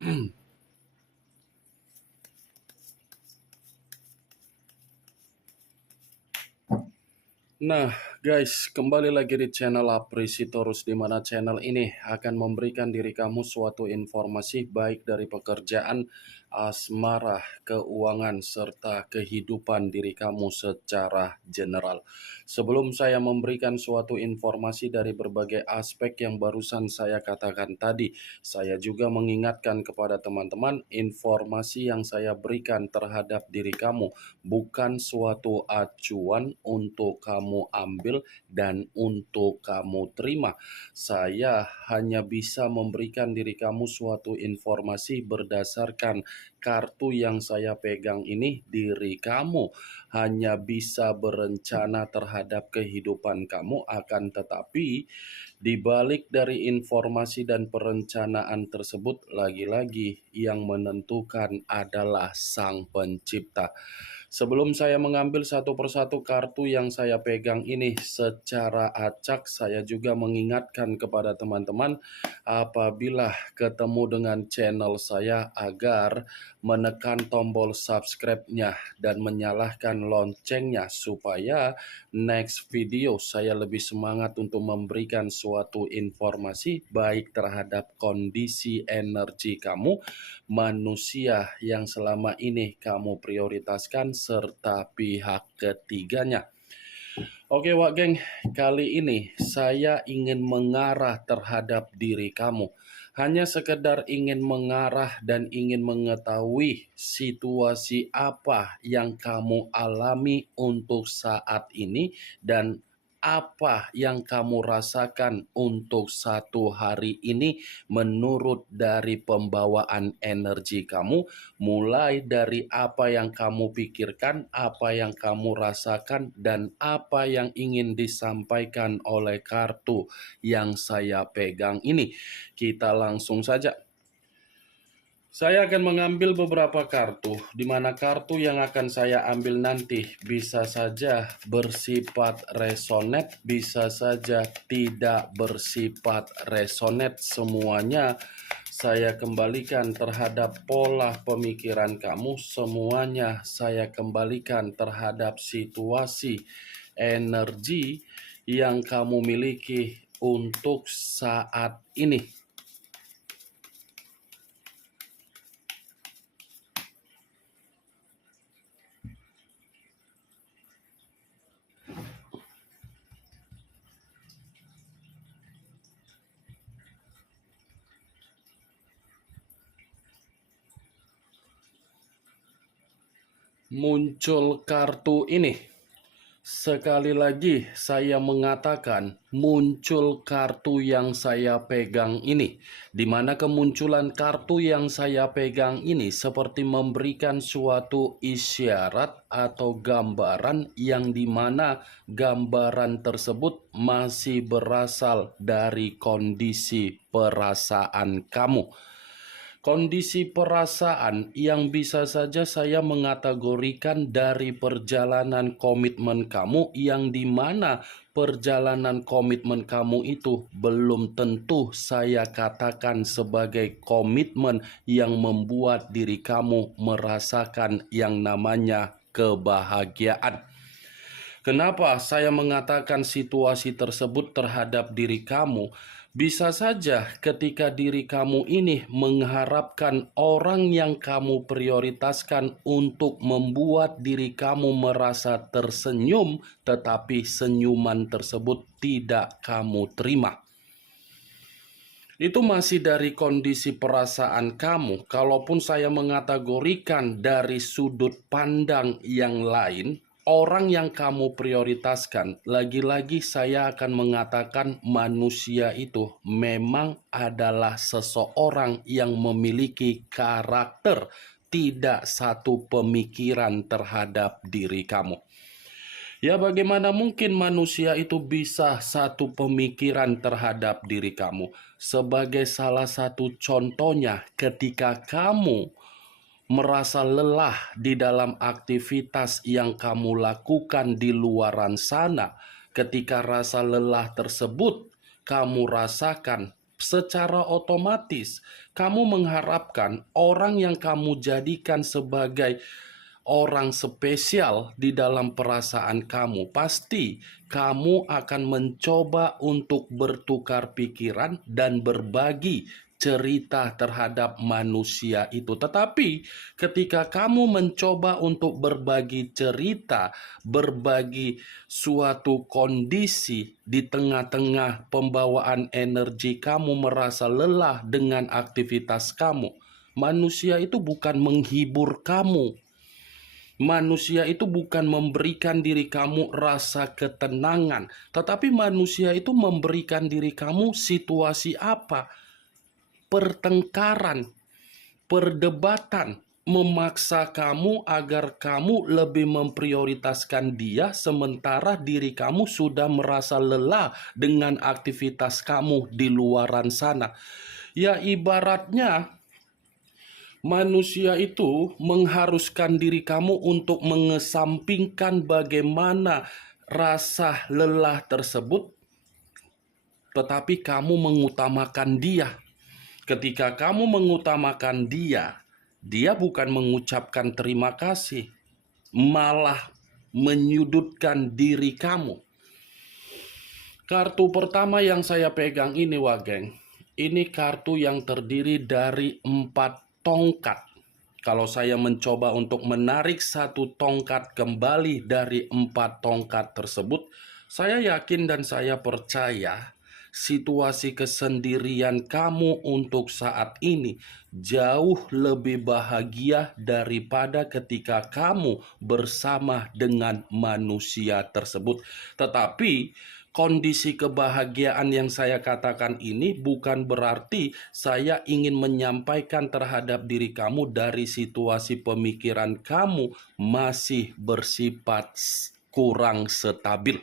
Nah, guys, kembali lagi di channel Apresitorus, di mana channel ini akan memberikan diri kamu suatu informasi baik dari pekerjaan, asmara, keuangan, serta kehidupan diri kamu secara general. Sebelum saya memberikan suatu informasi dari berbagai aspek yang barusan saya katakan tadi, saya juga mengingatkan kepada teman-teman, informasi yang saya berikan terhadap diri kamu bukan suatu acuan untuk kamu ambil dan untuk kamu terima. Saya hanya bisa memberikan diri kamu suatu informasi berdasarkan kartu yang saya pegang ini. Diri kamu hanya bisa berencana terhadap kehidupan kamu, akan tetapi di balik dari informasi dan perencanaan tersebut, lagi-lagi yang menentukan adalah Sang Pencipta. Sebelum saya mengambil satu persatu kartu yang saya pegang ini secara acak, saya juga mengingatkan kepada teman-teman apabila ketemu dengan channel saya agar menekan tombol subscribe-nya dan menyalakan loncengnya supaya next video saya lebih semangat untuk memberikan suatu informasi baik terhadap kondisi energi kamu, manusia yang selama ini kamu prioritaskan, serta pihak ketiganya. Oke Wak Geng, kali ini saya ingin mengarah terhadap diri kamu. Hanya sekedar ingin mengarah dan ingin mengetahui situasi apa yang kamu alami untuk saat ini dan apa yang kamu rasakan untuk satu hari ini menurut dari pembawaan energi kamu, mulai dari apa yang kamu pikirkan, apa yang kamu rasakan, dan apa yang ingin disampaikan oleh kartu yang saya pegang ini. Kita langsung saja. Saya akan mengambil beberapa kartu, di mana kartu yang akan saya ambil nanti bisa saja bersifat resonate, bisa saja tidak bersifat resonate. Semuanya saya kembalikan terhadap pola pemikiran kamu, semuanya saya kembalikan terhadap situasi energi yang kamu miliki untuk saat ini. Muncul kartu ini. Sekali lagi saya mengatakan muncul kartu yang saya pegang ini, di mana kemunculan kartu yang saya pegang ini seperti memberikan suatu isyarat atau gambaran yang dimana gambaran tersebut masih berasal dari kondisi perasaan kamu. Kondisi perasaan yang bisa saja saya mengategorikan dari perjalanan komitmen kamu, yang dimana perjalanan komitmen kamu itu belum tentu saya katakan sebagai komitmen yang membuat diri kamu merasakan yang namanya kebahagiaan. Kenapa saya mengatakan situasi tersebut terhadap diri kamu? Bisa saja ketika diri kamu ini mengharapkan orang yang kamu prioritaskan untuk membuat diri kamu merasa tersenyum, tetapi senyuman tersebut tidak kamu terima. Itu masih dari kondisi perasaan kamu. Kalaupun saya mengategorikan dari sudut pandang yang lain, orang yang kamu prioritaskan, lagi-lagi saya akan mengatakan manusia itu memang adalah seseorang yang memiliki karakter, tidak satu pemikiran terhadap diri kamu. Ya, bagaimana mungkin manusia itu bisa satu pemikiran terhadap diri kamu? Sebagai salah satu contohnya, ketika kamu merasa lelah di dalam aktivitas yang kamu lakukan di luaran sana, ketika rasa lelah tersebut kamu rasakan, secara otomatis kamu mengharapkan orang yang kamu jadikan sebagai orang spesial di dalam perasaan kamu. Pasti kamu akan mencoba untuk bertukar pikiran dan berbagi cerita terhadap manusia itu. Tetapi ketika kamu mencoba untuk berbagi cerita, berbagi suatu kondisi di tengah-tengah pembawaan energi kamu merasa lelah dengan aktivitas kamu, manusia itu bukan menghibur kamu. Manusia itu bukan memberikan diri kamu rasa ketenangan, tetapi manusia itu memberikan diri kamu situasi apa? Pertengkaran, perdebatan, memaksa kamu agar kamu lebih memprioritaskan dia, sementara diri kamu sudah merasa lelah dengan aktivitas kamu di luaran sana. Ya, ibaratnya manusia itu mengharuskan diri kamu untuk mengesampingkan bagaimana rasa lelah tersebut, tetapi kamu mengutamakan dia. Ketika kamu mengutamakan dia, dia bukan mengucapkan terima kasih, malah menyudutkan diri kamu. Kartu pertama yang saya pegang ini, Wageng, ini kartu yang terdiri dari 4 tongkat. Kalau saya mencoba untuk menarik satu tongkat kembali dari 4 tongkat tersebut, saya yakin dan saya percaya situasi kesendirian kamu untuk saat ini jauh lebih bahagia daripada ketika kamu bersama dengan manusia tersebut. Tetapi kondisi kebahagiaan yang saya katakan ini bukan berarti saya ingin menyampaikan terhadap diri kamu dari situasi pemikiran kamu masih bersifat kurang stabil.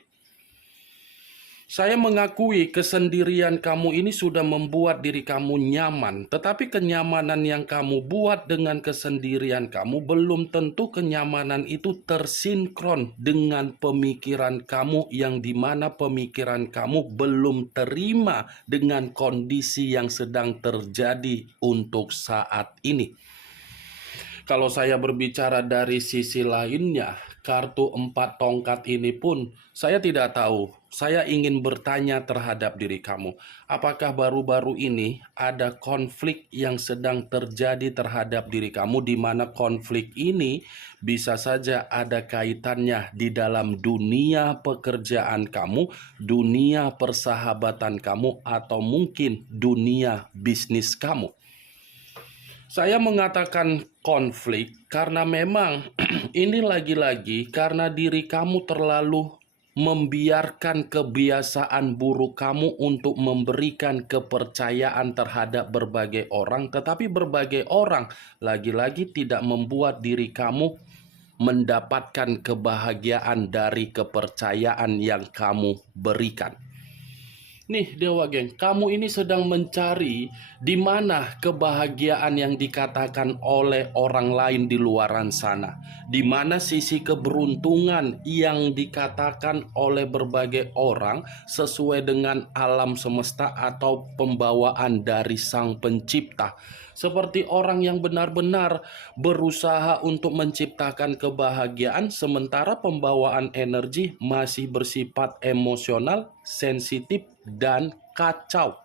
Saya mengakui kesendirian kamu ini sudah membuat diri kamu nyaman, tetapi kenyamanan yang kamu buat dengan kesendirian kamu belum tentu kenyamanan itu tersinkron dengan pemikiran kamu, yang dimana pemikiran kamu belum terima dengan kondisi yang sedang terjadi untuk saat ini. Kalau saya berbicara dari sisi lainnya, kartu 4 tongkat ini pun saya tidak tahu. Saya ingin bertanya terhadap diri kamu. Apakah baru-baru ini ada konflik yang sedang terjadi terhadap diri kamu, di mana konflik ini bisa saja ada kaitannya di dalam dunia pekerjaan kamu, dunia persahabatan kamu, atau mungkin dunia bisnis kamu. Saya mengatakan konflik karena memang ini lagi-lagi karena diri kamu terlalu membiarkan kebiasaan buruk kamu untuk memberikan kepercayaan terhadap berbagai orang, tetapi berbagai orang lagi-lagi tidak membuat diri kamu mendapatkan kebahagiaan dari kepercayaan yang kamu berikan. Nih Dewa Geng, kamu ini sedang mencari di mana kebahagiaan yang dikatakan oleh orang lain di luaran sana. Di mana sisi keberuntungan yang dikatakan oleh berbagai orang sesuai dengan alam semesta atau pembawaan dari Sang Pencipta. Seperti orang yang benar-benar berusaha untuk menciptakan kebahagiaan, sementara pembawaan energi masih bersifat emosional, sensitif, dan kacau.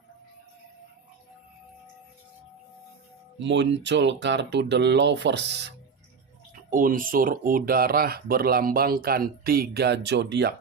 Muncul kartu The Lovers. Unsur udara berlambangkan 3 zodiak: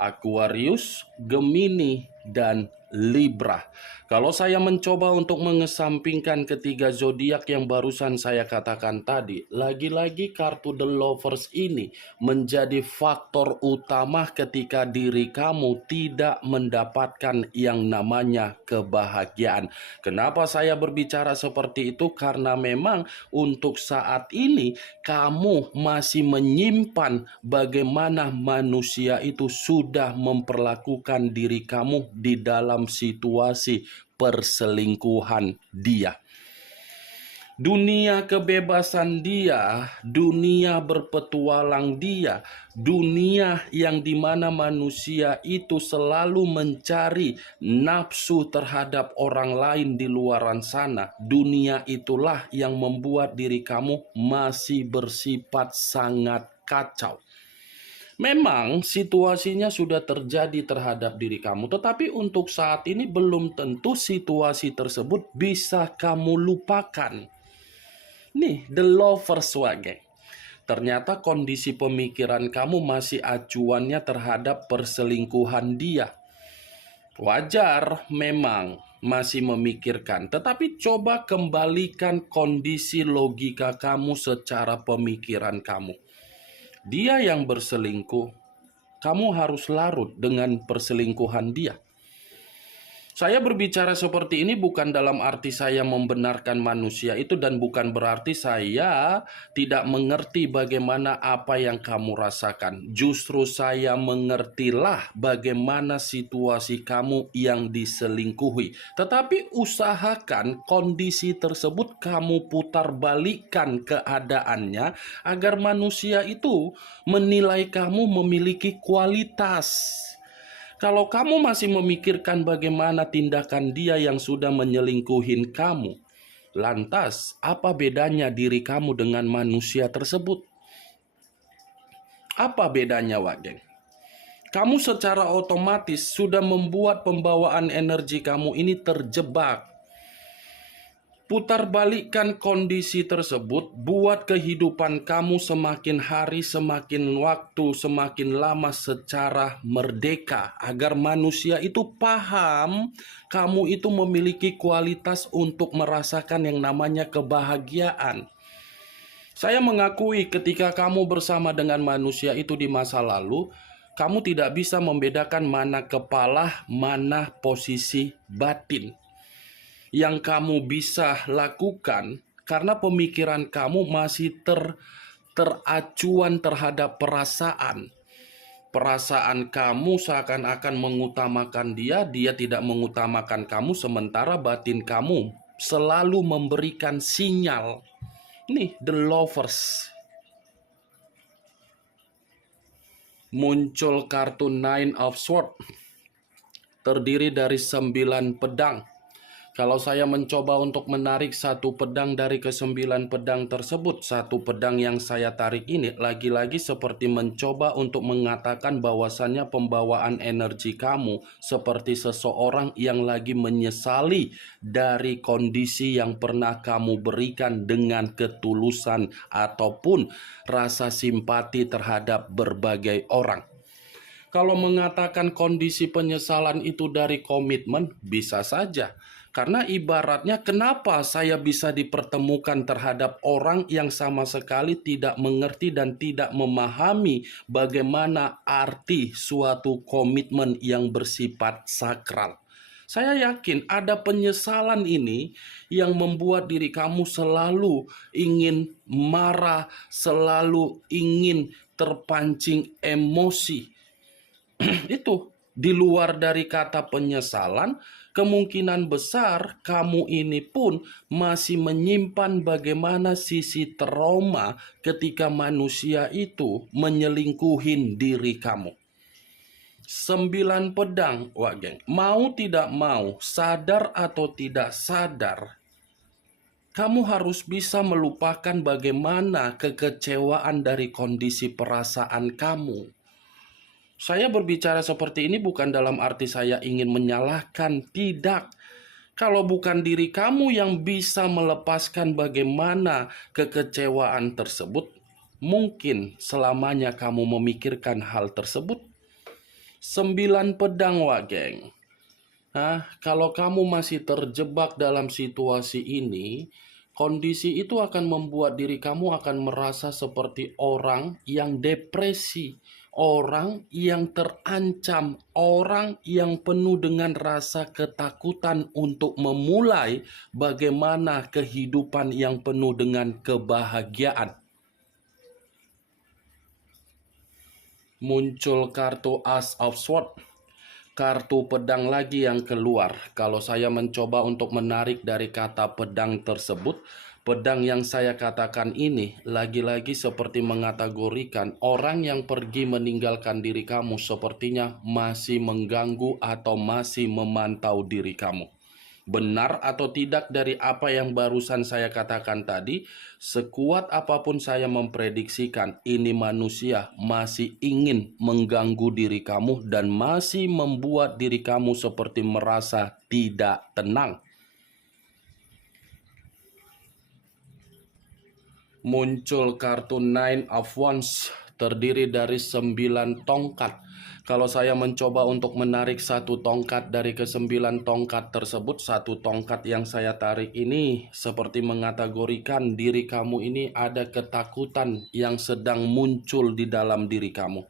Aquarius, Gemini, dan Libra. Kalau saya mencoba untuk mengesampingkan ketiga zodiak yang barusan saya katakan tadi, lagi-lagi kartu The Lovers ini menjadi faktor utama ketika diri kamu tidak mendapatkan yang namanya kebahagiaan. Kenapa saya berbicara seperti itu? Karena memang untuk saat ini kamu masih menyimpan bagaimana manusia itu sudah memperlakukan diri kamu di dalam situasi perselingkuhan dia. Dunia kebebasan dia, dunia berpetualang dia, dunia yang dimana manusia itu selalu mencari nafsu terhadap orang lain di luaran sana. Dunia itulah yang membuat diri kamu masih bersifat sangat kacau. Memang situasinya sudah terjadi terhadap diri kamu, tetapi untuk saat ini belum tentu situasi tersebut bisa kamu lupakan. Nih, the lovers wage. Ternyata kondisi pemikiran kamu masih acuannya terhadap perselingkuhan dia. Wajar memang masih memikirkan, tetapi coba kembalikan kondisi logika kamu secara pemikiran kamu. Dia yang berselingkuh, kamu harus larut dengan perselingkuhan dia. Saya berbicara seperti ini bukan dalam arti saya membenarkan manusia itu, dan bukan berarti saya tidak mengerti bagaimana apa yang kamu rasakan. Justru saya mengertilah bagaimana situasi kamu yang diselingkuhi. Tetapi usahakan kondisi tersebut kamu putar balikan keadaannya agar manusia itu menilai kamu memiliki kualitas. Kalau kamu masih memikirkan bagaimana tindakan dia yang sudah menyelingkuhin kamu, lantas apa bedanya diri kamu dengan manusia tersebut? Apa bedanya, Wak Geng? Kamu secara otomatis sudah membuat pembawaan energi kamu ini terjebak. Putar balikkan kondisi tersebut, buat kehidupan kamu semakin hari, semakin waktu, semakin lama secara merdeka. Agar manusia itu paham kamu itu memiliki kualitas untuk merasakan yang namanya kebahagiaan. Saya mengakui ketika kamu bersama dengan manusia itu di masa lalu, kamu tidak bisa membedakan mana kepala, mana posisi batin. Yang kamu bisa lakukan karena pemikiran kamu masih teracuan terhadap perasaan. Perasaan kamu seakan-akan mengutamakan dia, dia tidak mengutamakan kamu, sementara batin kamu selalu memberikan sinyal. Nih, the lovers. Muncul kartu Nine of Swords, terdiri dari 9 pedang. Kalau saya mencoba untuk menarik satu pedang dari ke-9 pedang tersebut, satu pedang yang saya tarik ini lagi-lagi seperti mencoba untuk mengatakan bahwasannya pembawaan energi kamu seperti seseorang yang lagi menyesali dari kondisi yang pernah kamu berikan dengan ketulusan ataupun rasa simpati terhadap berbagai orang. Kalau mengatakan kondisi penyesalan itu dari komitmen, bisa saja. Karena ibaratnya kenapa saya bisa dipertemukan terhadap orang yang sama sekali tidak mengerti dan tidak memahami bagaimana arti suatu komitmen yang bersifat sakral. Saya yakin ada penyesalan ini yang membuat diri kamu selalu ingin marah, selalu ingin terpancing emosi. Itu di luar dari kata penyesalan, kemungkinan besar kamu ini pun masih menyimpan bagaimana sisi trauma ketika manusia itu menyelingkuhin diri kamu. 9 pedang, Wak Geng. Mau tidak mau, sadar atau tidak sadar, kamu harus bisa melupakan bagaimana kekecewaan dari kondisi perasaan kamu. Saya berbicara seperti ini bukan dalam arti saya ingin menyalahkan, tidak. Kalau bukan diri kamu yang bisa melepaskan bagaimana kekecewaan tersebut, mungkin selamanya kamu memikirkan hal tersebut. 9 pedang, Wak Geng. Kalau kamu masih terjebak dalam situasi ini, kondisi itu akan membuat diri kamu akan merasa seperti orang yang depresi, orang yang terancam, orang yang penuh dengan rasa ketakutan untuk memulai bagaimana kehidupan yang penuh dengan kebahagiaan. Muncul kartu Ace of Swords. Kartu pedang lagi yang keluar. Kalau saya mencoba untuk menarik dari kata pedang tersebut, Pedang yang saya katakan ini lagi-lagi seperti mengategorikan orang yang pergi meninggalkan diri kamu sepertinya masih mengganggu atau masih memantau diri kamu. Benar atau tidak dari apa yang barusan saya katakan tadi, sekuat apapun saya memprediksikan, ini manusia masih ingin mengganggu diri kamu dan masih membuat diri kamu seperti merasa tidak tenang. Muncul kartu Nine of Wands terdiri dari 9 tongkat. Kalau saya mencoba untuk menarik satu tongkat dari ke-9 tongkat tersebut, satu tongkat yang saya tarik ini seperti mengategorikan diri kamu ini ada ketakutan yang sedang muncul di dalam diri kamu.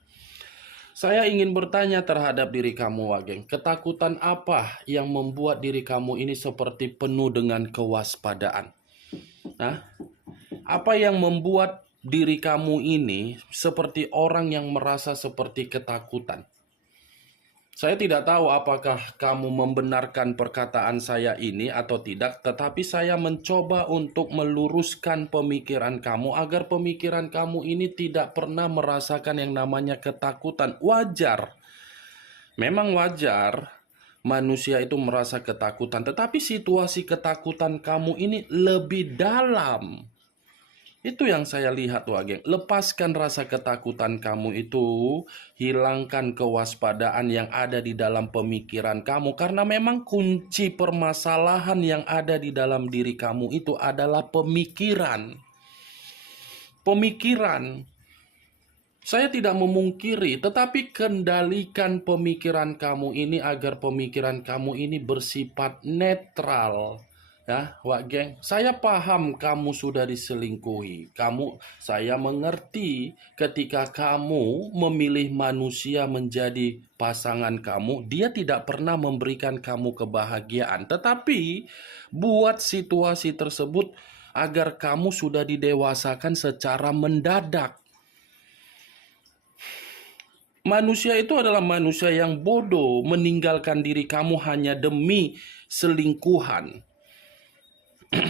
Saya ingin bertanya terhadap diri kamu, Wageng. Ketakutan apa yang membuat diri kamu ini seperti penuh dengan kewaspadaan? Nah, apa yang membuat diri kamu ini seperti orang yang merasa seperti ketakutan? Saya tidak tahu apakah kamu membenarkan perkataan saya ini atau tidak, tetapi saya mencoba untuk meluruskan pemikiran kamu agar pemikiran kamu ini tidak pernah merasakan yang namanya ketakutan. Wajar, memang wajar manusia itu merasa ketakutan, tetapi situasi ketakutan kamu ini lebih dalam. Itu yang saya lihat, Wageng. Lepaskan rasa ketakutan kamu itu, hilangkan kewaspadaan yang ada di dalam pemikiran kamu. Karena memang kunci permasalahan yang ada di dalam diri kamu itu adalah pemikiran. Pemikiran. Saya tidak memungkiri, tetapi kendalikan pemikiran kamu ini agar pemikiran kamu ini bersifat netral. Ya, Wak Geng, saya paham kamu sudah diselingkuhi. Saya mengerti ketika kamu memilih manusia menjadi pasangan kamu, dia tidak pernah memberikan kamu kebahagiaan. Tetapi buat situasi tersebut agar kamu sudah didewasakan secara mendadak. Manusia itu adalah manusia yang bodoh, meninggalkan diri kamu hanya demi selingkuhan.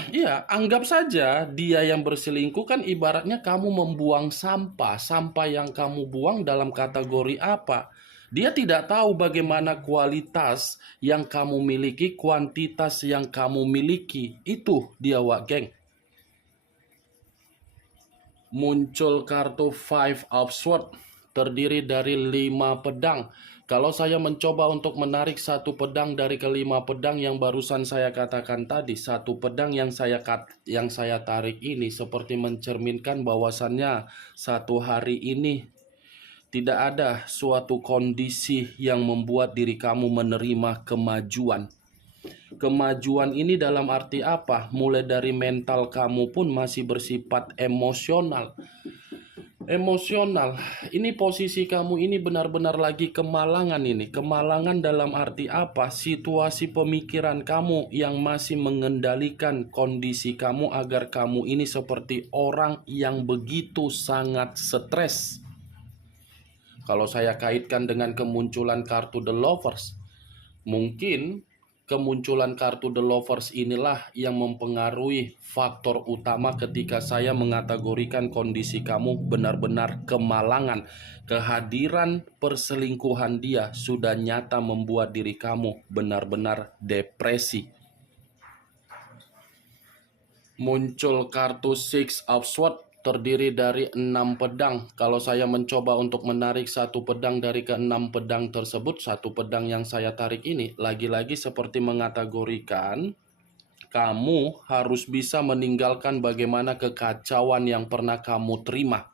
Ya, anggap saja dia yang berselingkuh kan ibaratnya kamu membuang sampah. Sampah yang kamu buang dalam kategori apa? Dia tidak tahu bagaimana kualitas yang kamu miliki, kuantitas yang kamu miliki. Itu dia, Wak Geng. Muncul kartu Five of Swords terdiri dari 5 pedang. Kalau saya mencoba untuk menarik satu pedang dari kelima pedang yang barusan saya katakan tadi, satu pedang yang saya tarik ini seperti mencerminkan bahwasannya satu hari ini tidak ada suatu kondisi yang membuat diri kamu menerima kemajuan. Kemajuan ini dalam arti apa? Mulai dari mental kamu pun masih bersifat emosional. Ini posisi kamu ini benar-benar lagi kemalangan ini. Kemalangan dalam arti apa? Situasi pemikiran kamu yang masih mengendalikan kondisi kamu agar kamu ini seperti orang yang begitu sangat stres. Kalau saya kaitkan dengan kemunculan kartu The Lovers, mungkin kemunculan kartu The Lovers inilah yang mempengaruhi faktor utama ketika saya mengategorikan kondisi kamu benar-benar kemalangan. Kehadiran perselingkuhan dia sudah nyata membuat diri kamu benar-benar depresi. Muncul kartu Six of Swords terdiri dari 6 pedang. Kalau saya mencoba untuk menarik satu pedang dari ke-6 pedang tersebut, satu pedang yang saya tarik ini lagi-lagi seperti mengategorikan kamu harus bisa meninggalkan bagaimana kekacauan yang pernah kamu terima.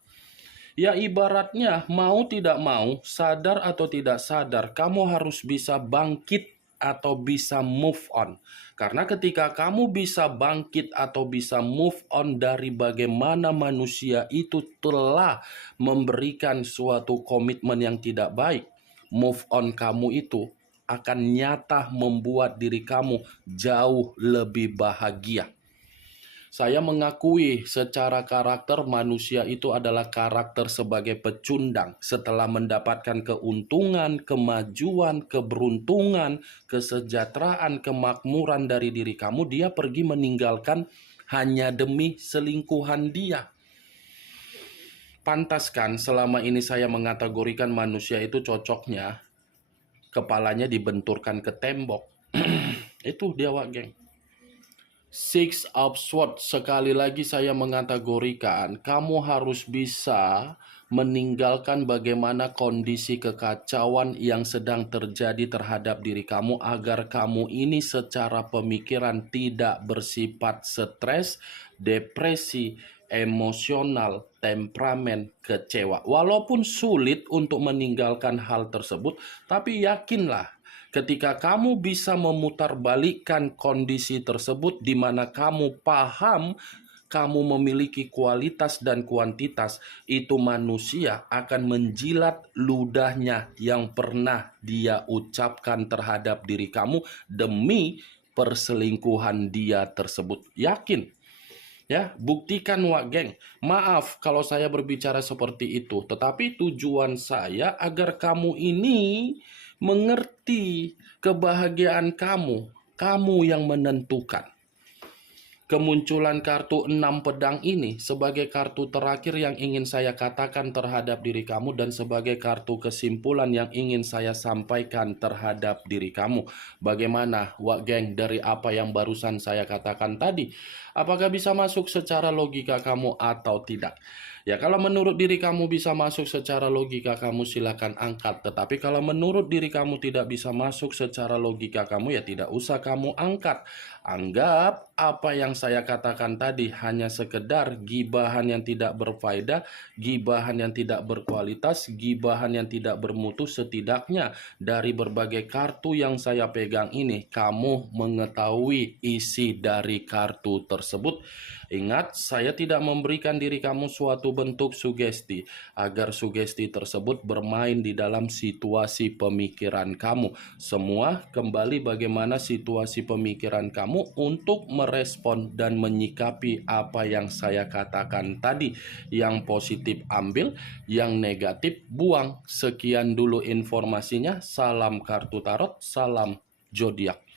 Ya ibaratnya mau tidak mau, sadar atau tidak sadar, kamu harus bisa bangkit atau bisa move on. Karena ketika kamu bisa bangkit atau bisa move on dari bagaimana manusia itu telah memberikan suatu komitmen yang tidak baik, move on kamu itu akan nyata membuat diri kamu jauh lebih bahagia. Saya mengakui secara karakter manusia itu adalah karakter sebagai pecundang. Setelah mendapatkan keuntungan, kemajuan, keberuntungan, kesejahteraan, kemakmuran dari diri kamu, dia pergi meninggalkan hanya demi selingkuhan dia. Pantas kan selama ini saya mengategorikan manusia itu cocoknya kepalanya dibenturkan ke tembok. Itu dia, Wak Geng. Six of Swords, sekali lagi saya mengategorikan kamu harus bisa meninggalkan bagaimana kondisi kekacauan yang sedang terjadi terhadap diri kamu agar kamu ini secara pemikiran tidak bersifat stres, depresi, emosional, temperamen, kecewa. Walaupun sulit untuk meninggalkan hal tersebut, tapi yakinlah ketika kamu bisa memutarbalikkan kondisi tersebut di mana kamu paham kamu memiliki kualitas dan kuantitas, itu manusia akan menjilat ludahnya yang pernah dia ucapkan terhadap diri kamu demi perselingkuhan dia tersebut. Yakin? Ya, buktikan, Wak Geng. Maaf kalau saya berbicara seperti itu, tetapi tujuan saya agar kamu ini mengerti kebahagiaan kamu. Kamu yang menentukan. Kemunculan kartu 6 pedang ini sebagai kartu terakhir yang ingin saya katakan terhadap diri kamu dan sebagai kartu kesimpulan yang ingin saya sampaikan terhadap diri kamu. Bagaimana, Wak Geng, dari apa yang barusan saya katakan tadi? Apakah bisa masuk secara logika kamu atau tidak? Ya, kalau menurut diri kamu bisa masuk secara logika kamu silakan angkat. Tetapi kalau menurut diri kamu tidak bisa masuk secara logika kamu, ya tidak usah kamu angkat. Anggap apa yang saya katakan tadi hanya sekedar gibahan yang tidak berfaedah, gibahan yang tidak berkualitas, gibahan yang tidak bermutu. Setidaknya dari berbagai kartu yang saya pegang ini, kamu mengetahui isi dari kartu tersebut. Ingat, saya tidak memberikan diri kamu suatu bentuk sugesti agar sugesti tersebut bermain di dalam situasi pemikiran kamu. Semua kembali bagaimana situasi pemikiran kamu untuk merespon dan menyikapi apa yang saya katakan tadi. Yang positif ambil, yang negatif buang. Sekian dulu informasinya. Salam kartu tarot, salam zodiak.